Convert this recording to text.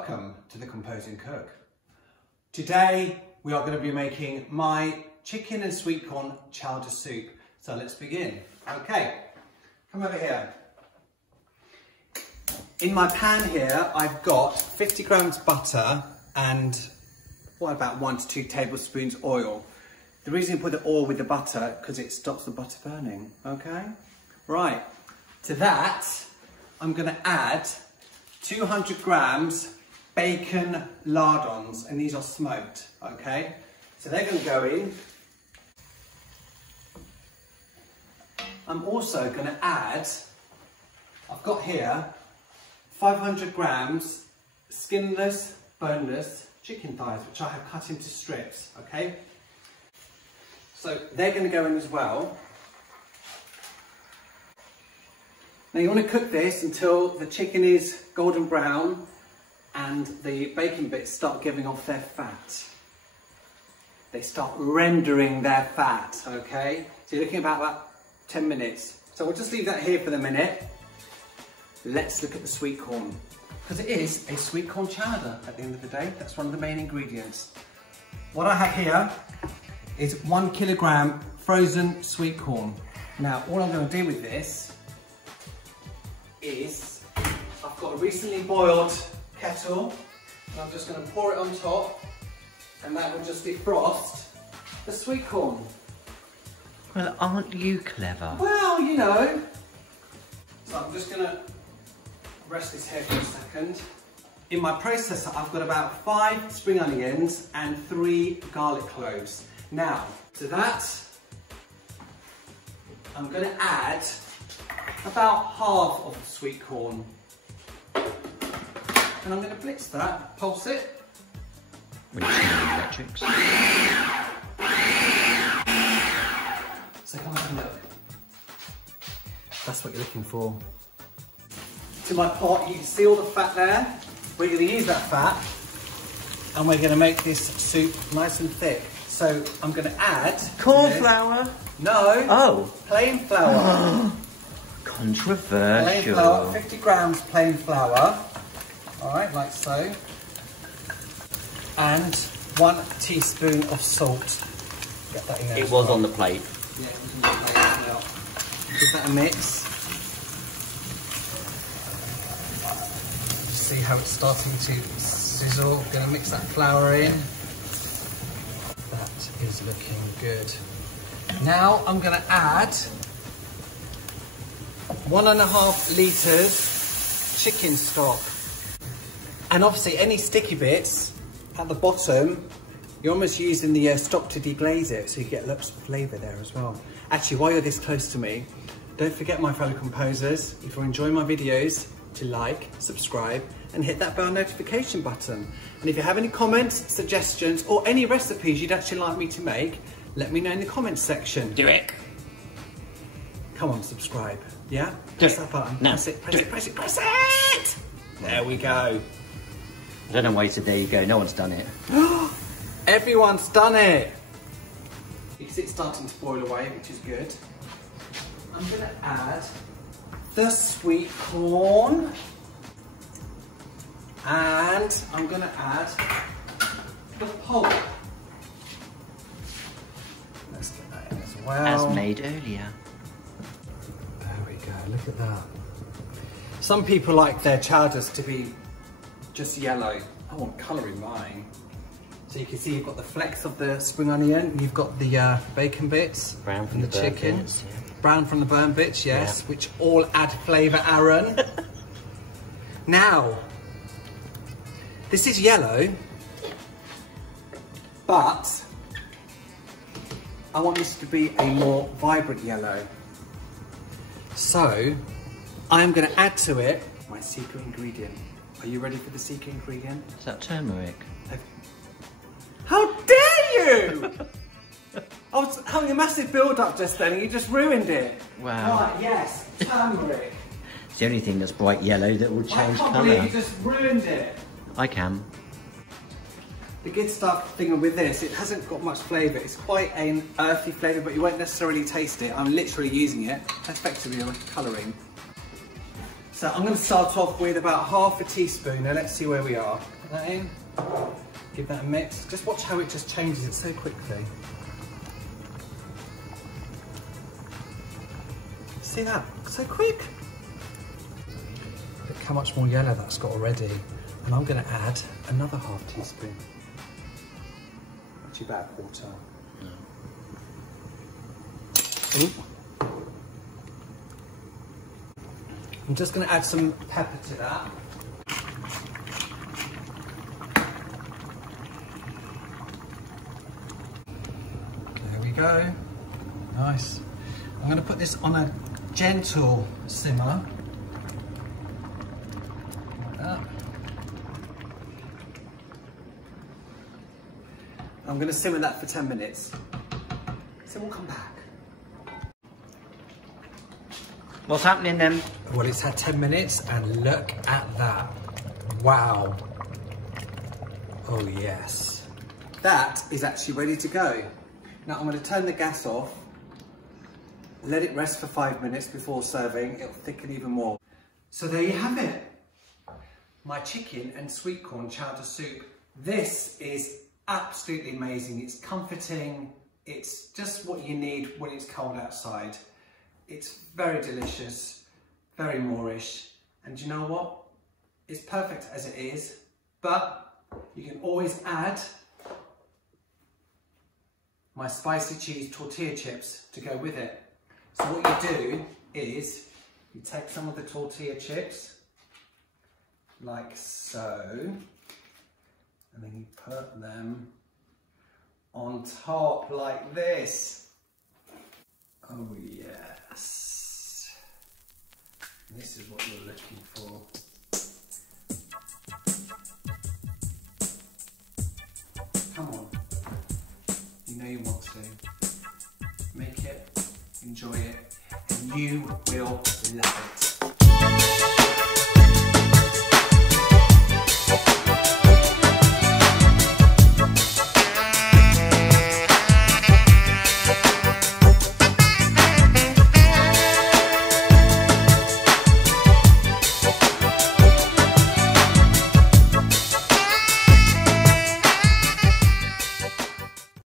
Welcome to The Composing Cook. Today we are going to be making my chicken and sweet corn chowder soup. So let's begin. Okay, come over here. In my pan here I've got 50 grams butter and about 1 to 2 tablespoons oil. The reason you put the oil with the butter because it stops the butter burning. Okay, right, to that I'm going to add 200 grams bacon lardons, and these are smoked, okay? So they're going to go in. I'm also going to add, I've got here 500 grams skinless, boneless chicken thighs, which I have cut into strips, okay? So they're going to go in as well. Now you want to cook this until the chicken is golden brown and the bacon bits start giving off their fat. They start rendering their fat, okay? So you're looking about 10 minutes. So we'll just leave that here for the minute. Let's look at the sweet corn. Because it is a sweet corn chowder at the end of the day. That's one of the main ingredients. What I have here is 1 kilogram frozen sweet corn. Now all I'm going to do with this is I've got a recently boiled kettle and I'm just going to pour it on top and that will just defrost the sweet corn. Well, aren't you clever? Well, you know. So I'm just going to rest this here for a second. In my processor I've got about 5 spring onions and 3 garlic cloves. Now to that I'm going to add about half of the sweet corn. And I'm going to blitz that, pulse it. When you see the electrics. So come and look. That's what you're looking for. To my pot, you can see all the fat there. We're going to use that fat and we're going to make this soup nice and thick. So I'm going to add... Corn flour? No. Oh. Plain flour. Controversial. Plain flour, 50 grams plain flour. Alright, like so. And 1 teaspoon of salt. Get that in there. It was on the plate. Yeah, it was on the plate as well. Give that a mix. Just see how it's starting to sizzle. Gonna mix that flour in. That is looking good. Now I'm gonna add 1.5 litres chicken stock. And obviously any sticky bits at the bottom, you're almost using the stock to deglaze it, so you get lots of flavour there as well. Actually, while you're this close to me, don't forget, my fellow composers, if you're enjoying my videos, to like, subscribe and hit that bell notification button. And if you have any comments, suggestions or any recipes you'd actually like me to make, let me know in the comments section. Do it. Come on, subscribe. Yeah? Do Press it. that button. No. Press it, press it, press it, press it! There we go. I don't know why you said there you go, no one's done it. Everyone's done it! You can see it's starting to boil away, which is good. I'm going to add the sweet corn. And I'm going to add the pulp. Let's get that in as well. As made earlier. There we go, look at that. Some people like their chowders to be just yellow. I want colour in mine. So you can see you've got the flecks of the spring onion, you've got the bacon bits, brown from and the chicken. Bits, yeah. Brown from the burnt bits, yes, Yeah. which all add flavour, Aaron. Now, this is yellow, but I want this to be a more vibrant yellow. So, I'm going to add to it my secret ingredient. Are you ready for the secret ingredient? Is that turmeric? How dare you! I was having a massive build-up just then and you just ruined it. Wow. Right, yes, turmeric. It's the only thing that's bright yellow that will change I can't colour. believe you just ruined it. I can. The good stuff thing with this, it hasn't got much flavour. It's quite an earthy flavour, but you won't necessarily taste it. I'm literally using it effectively like colouring. So I'm going to start off with about half a teaspoon. Now let's see where we are. Put that in, give that a mix. Just watch how it just changes it so quickly. See that? So quick. Look how much more yellow that's got already. And I'm going to add another half teaspoon. Actually about a quarter. No. Ooh. I'm just going to add some pepper to that. There we go. Nice. I'm going to put this on a gentle simmer. Like that. I'm going to simmer that for 10 minutes. So we'll come back. What's happening then? Well, it's had 10 minutes and look at that. Wow. Oh yes. That is actually ready to go. Now I'm going to turn the gas off, let it rest for 5 minutes before serving. It'll thicken even more. So there you have it. My chicken and sweet corn chowder soup. This is absolutely amazing. It's comforting. It's just what you need when it's cold outside. It's very delicious, very Moorish, and you know what? It's perfect as it is, but you can always add my spicy cheese tortilla chips to go with it. So what you do is you take some of the tortilla chips, like so, and then you put them on top like this. Oh yes. This is what you're looking for. Come on. You know you want to. Make it, enjoy it, and you will love it.